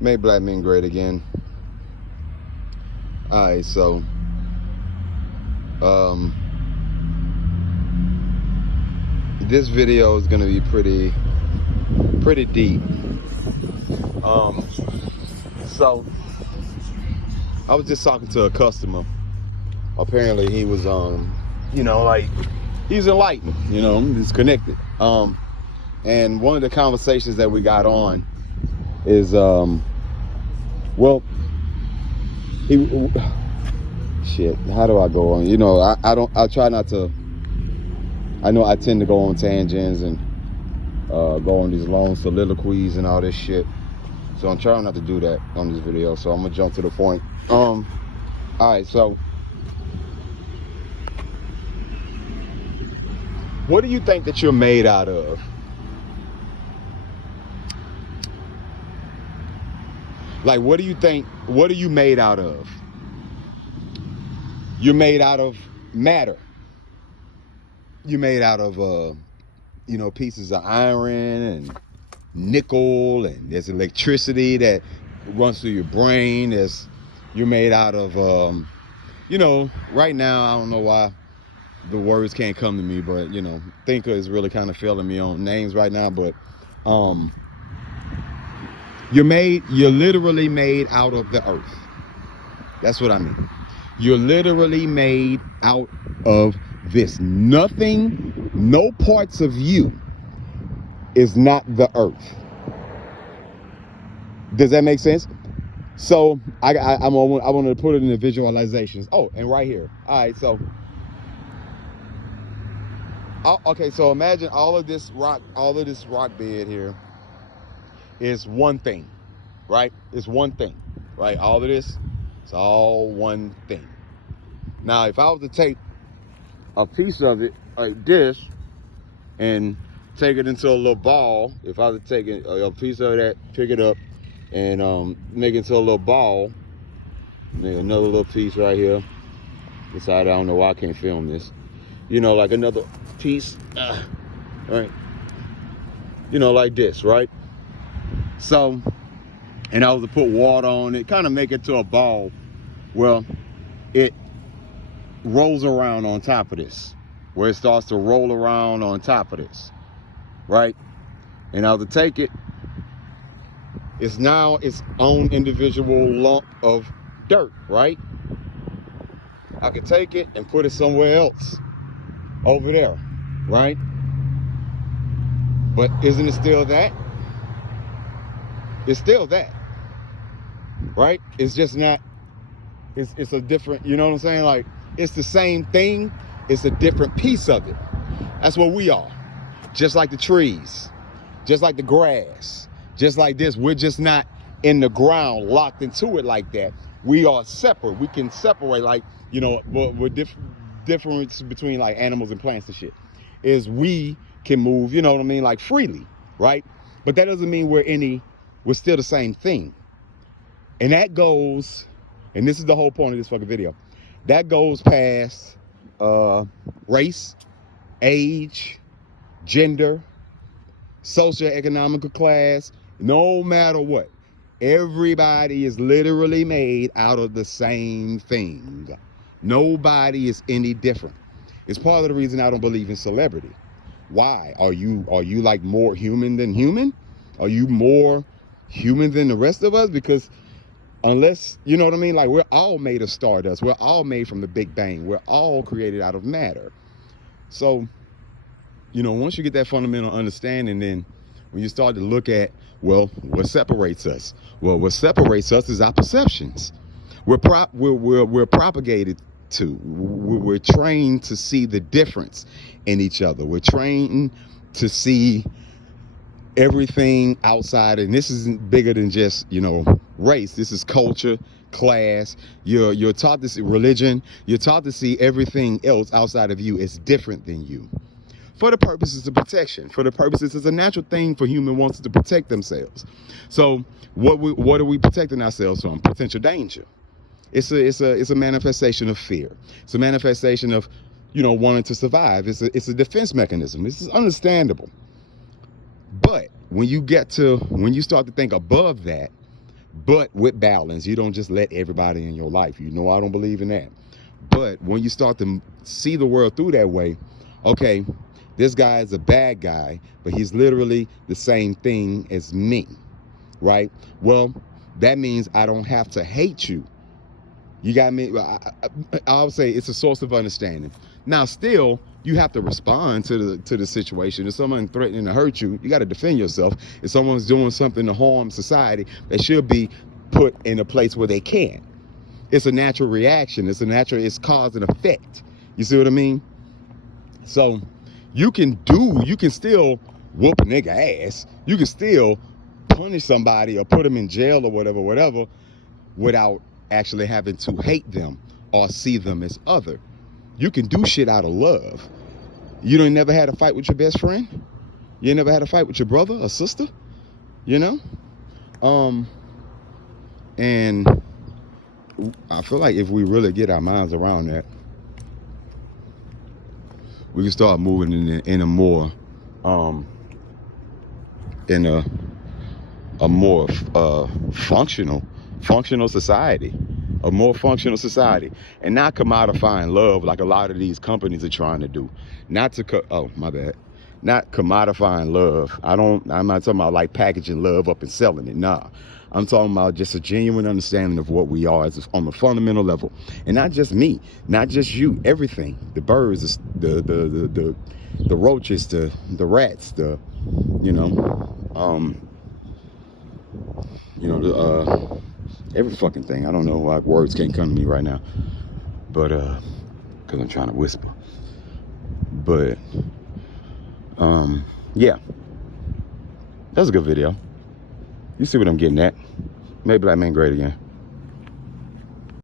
Make black men great again. Alright, so this video is gonna be pretty deep. So I was just talking to a customer. Apparently he was he's enlightened, he's connected. And one of the conversations that we got on is shit, how do I go on? I try not to. I know I tend to go on tangents and go on these long soliloquies and all this shit. So I'm trying not to do that on this video. So I'm gonna jump to the point. All right, so what do you think that you're made out of? Like, what do you think? What are you made out of? You're made out of matter. You're made out of pieces of iron and nickel, and there's electricity that runs through your brain. You're made out of right now, I don't know why the words can't come to me, but thinker is really kind of failing me on names right now. But you're literally made out of the earth. That's what I mean. You're literally made out of this. Nothing, no parts of you is not the earth. Does that make sense? So I wanted to put it in the visualizations. Oh, and right here. All right, so okay, so imagine all of this rock bed here is one thing, right? It's one thing, right? All of this, it's all one thing. Now, if I was to take a piece of it like this and take it into a little ball, if I was to take a piece of that, pick it up and make it into a little ball, make another little piece right here. Decided I don't know why I can't film this. Like another piece, right? Like this, right? So, and I was to put water on it, kind of make it to a ball. Well, it rolls around on top of this, where it starts to roll around on top of this, right? And I was to take it, it's now its own individual lump of dirt, right? I could take it and put it somewhere else, over there, right? But isn't it still that? It's still that, right? It's just not, it's a different, you know what I'm saying? Like, it's the same thing, it's a different piece of it. That's what we are. Just like the trees, just like the grass, just like this. We're just not in the ground, locked into it like that. We are separate. We can separate, like, we're difference between like animals and plants and shit is we can move, like freely, right? But that doesn't mean we're still the same thing. And that goes, and this is the whole point of this fucking video, that goes past race, age, gender, socioeconomical class, no matter what. Everybody is literally made out of the same thing. Nobody is any different. It's part of the reason I don't believe in celebrity. Why? Are you like more human than human? Are you more human than the rest of us? Because unless, you know what I mean? Like, we're all made of stardust. We're all made from the Big Bang. We're all created out of matter. So, once you get that fundamental understanding, then when you start to look at, well, what separates us? Well, what separates us is our perceptions. We're propagated to. We're trained to see the difference in each other. We're trained to see everything outside, and this isn't bigger than just race. This is culture, class. You're taught to see religion. You're taught to see everything else outside of you is different than you, for the purposes of protection. For the purposes, it's a natural thing for human wants to protect themselves. So what are we protecting ourselves from? Potential danger. It's a manifestation of fear. It's a manifestation of wanting to survive. It's a defense mechanism. This is understandable. But when you start to think above that, but with balance. You don't just let everybody in your life. You know I don't believe in that. But when you start to see the world through that way, okay, this guy is a bad guy, but he's literally the same thing as me, right? Well, that means I don't have to hate you. You got me? I'll say it's a source of understanding. Now, still, you have to respond to the situation. If someone's threatening to hurt you, you got to defend yourself. If someone's doing something to harm society, they should be put in a place where they can. It's a natural reaction. It's cause and effect. You see what I mean? So you can still whoop a nigga ass. You can still punish somebody or put them in jail or whatever, without actually having to hate them or see them as other. You can do shit out of love. You don't never had a fight with your best friend? You never had a fight with your brother or sister? You know? And I feel like if we really get our minds around that, we can start moving in a more functional society, a more functional society, and not commodifying love like a lot of these companies are trying to do. Not commodifying love. I'm not talking about like packaging love up and selling it. Nah, I'm talking about just a genuine understanding of what we are on a fundamental level, and not just me, not just you. Everything, the birds, the roaches, the rats, every fucking thing. I don't know why words can't come to me right now, but because I'm trying to whisper. But yeah, that's a good video. You see what I'm getting at? Maybe Black Man Great again.